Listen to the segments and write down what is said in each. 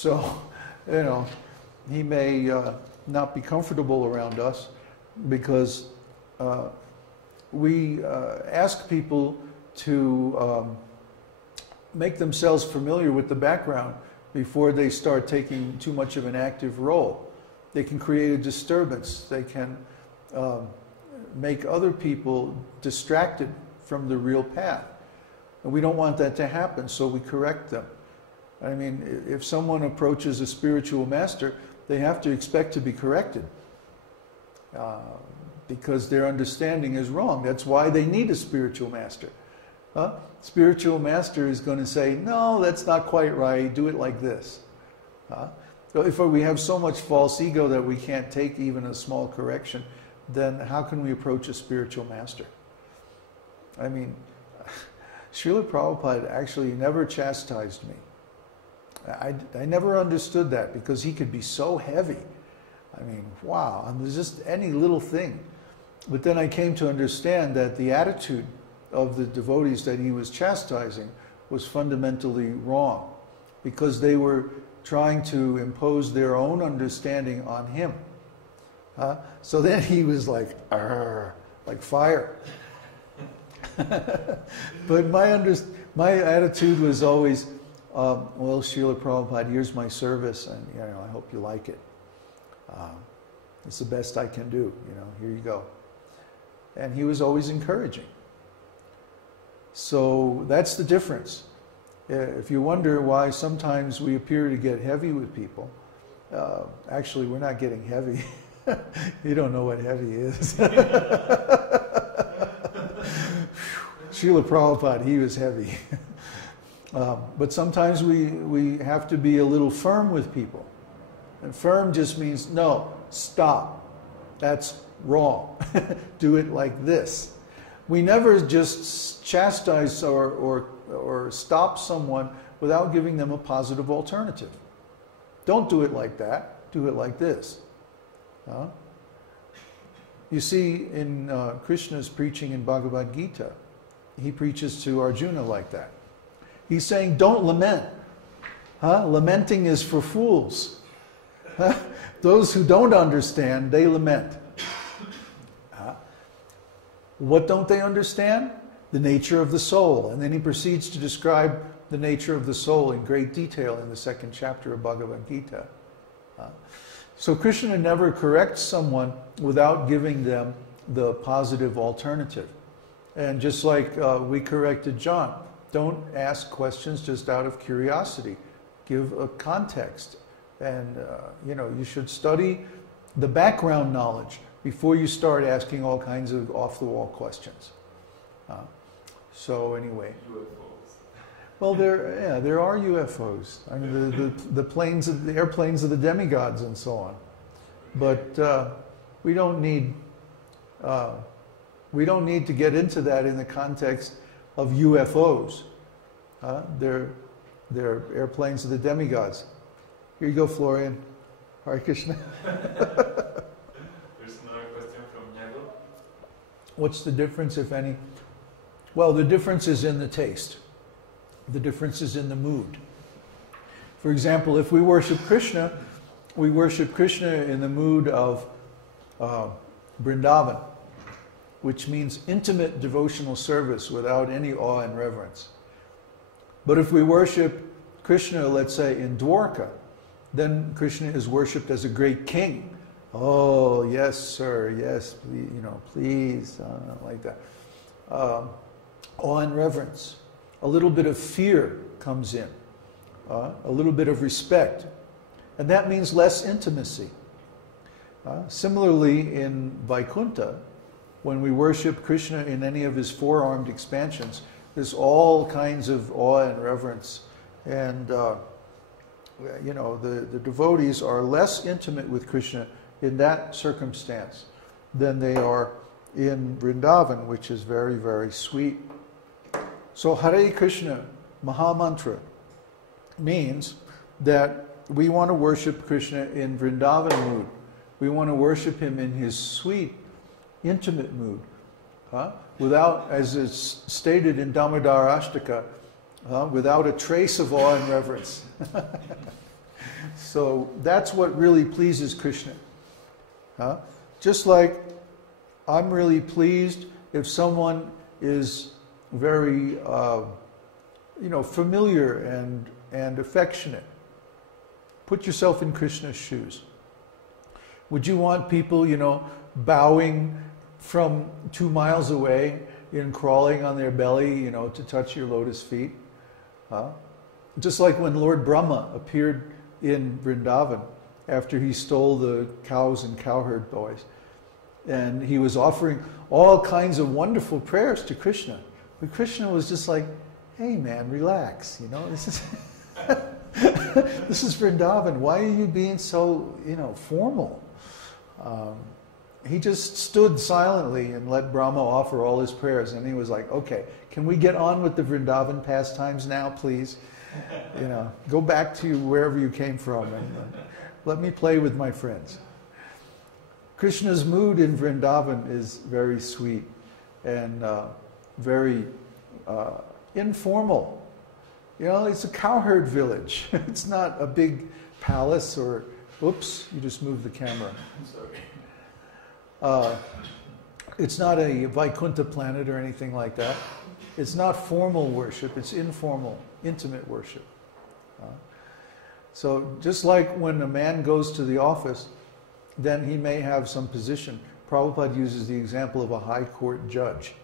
So, you know, he may not be comfortable around us because we ask people to make themselves familiar with the background before they start taking too much of an active role. They can create a disturbance. They can make other people distracted from the real path. And we don't want that to happen, so we correct them. I mean, if someone approaches a spiritual master, they have to expect to be corrected because their understanding is wrong. That's why they need a spiritual master. Spiritual master is going to say, no, that's not quite right, do it like this. So if we have so much false ego that we can't take even a small correction, then how can we approach a spiritual master? I mean, Srila Prabhupada actually never chastised me. I never understood that because he could be so heavy. I mean, wow, and there's just any little thing. But then I came to understand that the attitude of the devotees that he was chastising was fundamentally wrong because they were trying to impose their own understanding on him. So then he was like, "Arr," like fire. But my attitude was always, well, Srila Prabhupada, here's my service, and you know, I hope you like it. It's the best I can do. You know, here you go. And he was always encouraging. So that's the difference. If you wonder why sometimes we appear to get heavy with people, actually we're not getting heavy. You don't know what heavy is. Srila Prabhupada, he was heavy. But sometimes we have to be a little firm with people. And firm just means, no, stop. That's wrong. Do it like this. We never just chastise or stop someone without giving them a positive alternative. Don't do it like that. Do it like this. You see, in Krishna's preaching in Bhagavad Gita, he preaches to Arjuna like that. He's saying, don't lament. Lamenting is for fools. Those who don't understand, they lament. What don't they understand? The nature of the soul. And then he proceeds to describe the nature of the soul in great detail in the 2nd chapter of Bhagavad Gita. So Krishna never corrects someone without giving them the positive alternative. And just like we corrected John, don't ask questions just out of curiosity. Give a context. And, you know, you should study the background knowledge before you start asking all kinds of off-the-wall questions. So anyway. UFOs. Well, there are UFOs. I mean, the airplanes of the demigods and so on. But we don't need to get into that in the context of UFOs. They're airplanes of the demigods. Here you go, Florian. Hare Krishna. There's another question from Diego. What's the difference, if any? Well, the difference is in the taste. The difference is in the mood. For example, if we worship Krishna in the mood of Vrindavan, which means intimate devotional service without any awe and reverence. But if we worship Krishna, let's say, in Dwarka, then Krishna is worshipped as a great king. Oh, yes, sir, yes, please, you know, please, like that. Awe and reverence. A little bit of fear comes in. A little bit of respect. And that means less intimacy. Similarly, in Vaikuntha, when we worship Krishna in any of his four-armed expansions, there's all kinds of awe and reverence. And, you know, the devotees are less intimate with Krishna in that circumstance than they are in Vrindavan, which is very, very sweet. So Hare Krishna Mahamantra means that we want to worship Krishna in Vrindavan mood. We want to worship him in his sweet, intimate mood. Without, as it's stated in Damodara Ashtaka, without a trace of awe and reverence. So that's what really pleases Krishna. Just like I'm really pleased if someone is very, familiar and affectionate. Put yourself in Krishna's shoes. Would you want people, bowing from 2 miles away and crawling on their belly, to touch your lotus feet? Just like when Lord Brahma appeared in Vrindavan after he stole the cows and cowherd boys. And he was offering all kinds of wonderful prayers to Krishna. But Krishna was just like, hey man, relax, this is this is Vrindavan. Why are you being so, formal? He just stood silently and let Brahma offer all his prayers. And he was like, okay, can we get on with the Vrindavan pastimes now, please? Go back to wherever you came from and let me play with my friends. Krishna's mood in Vrindavan is very sweet and very informal. It's a cowherd village. It's not a big palace or, oops, you just moved the camera. Sorry. It's not a Vaikuntha planet or anything like that. It's not formal worship, it's informal, intimate worship. So just like when a man goes to the office, then he may have some position. Prabhupada uses the example of a high court judge.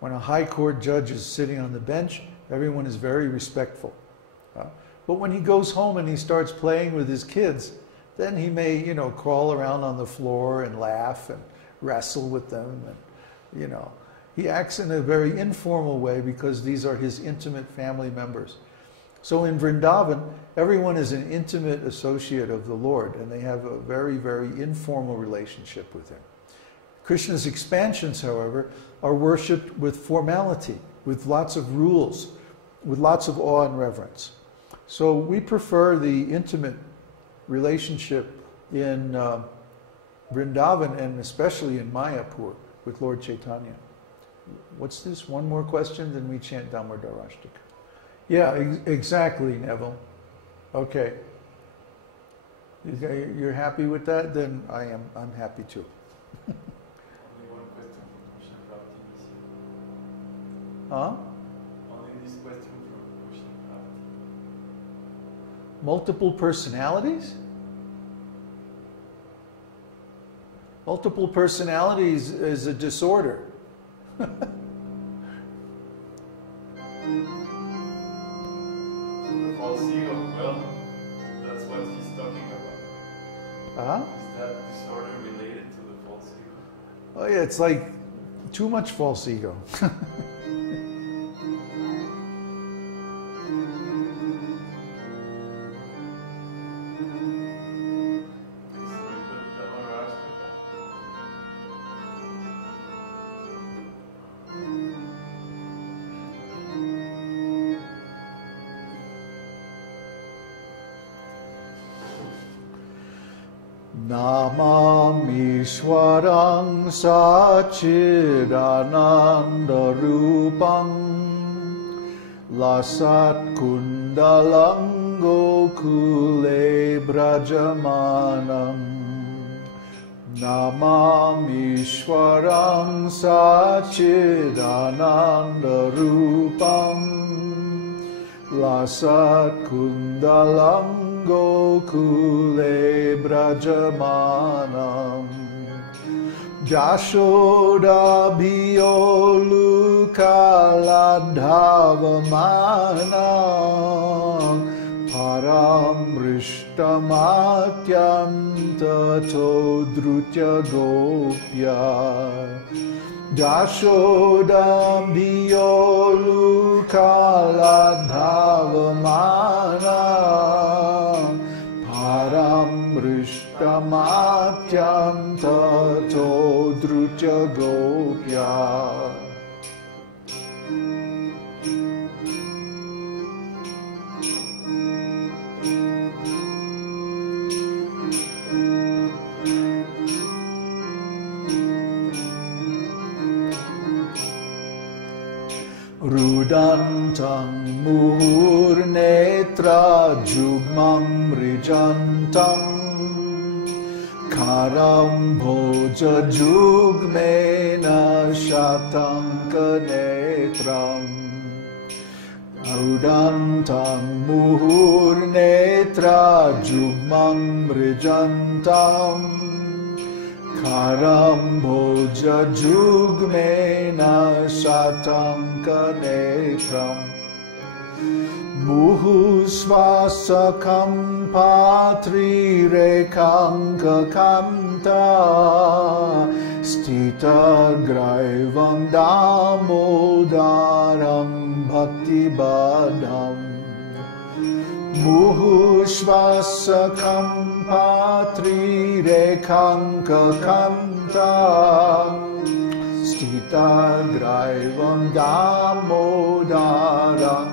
When a high court judge is sitting on the bench, everyone is very respectful. But when he goes home and he starts playing with his kids, then he may, crawl around on the floor and laugh and wrestle with them. And, he acts in a very informal way because these are his intimate family members. So in Vrindavan, everyone is an intimate associate of the Lord, and they have a very, very informal relationship with him. Krishna's expansions, however, are worshipped with formality, with lots of rules, with lots of awe and reverence. So we prefer the intimate relationship in Vrindavan and especially in Mayapur with Lord Chaitanya. What's this? One more question, then we chant Damodarashtika. Yeah, exactly, Neville. Okay. You're happy with that? Then I'm happy too. Only one question from Krishna Prabhupada. Huh? Only this question from Krishna Prabhupada. Multiple personalities? Multiple personalities is a disorder. False ego, well, that's what he's talking about. Huh? Is that disorder related to the false ego? Oh yeah, it's like too much false ego. Namamishwarang Sachidananda Rupang Lasat Kundalang Gokule Brajamanam Namamishwarang Sachidananda Rupang Lasat Kundalang Gokule Brajamanam Jashoda Biyolu Kaladhavamana Paramrishtamathyam Tato Drutya Gopya Jashoda Biyolu Kaladhavamana Paramrishtamathyam Tato Drutya Gopya. Udantam muhurnetra jugmam rijantam karam bhoja jugmena shatanka netram. Udantam muhurnetra jugmam rijantam karam bhoja jugmena shatanka netram. Muhusvasakam patri rekanka kanta stita graivam damodaram bhakti badam. Muhusvasakam patri rekanka kanta stita graivam damodaram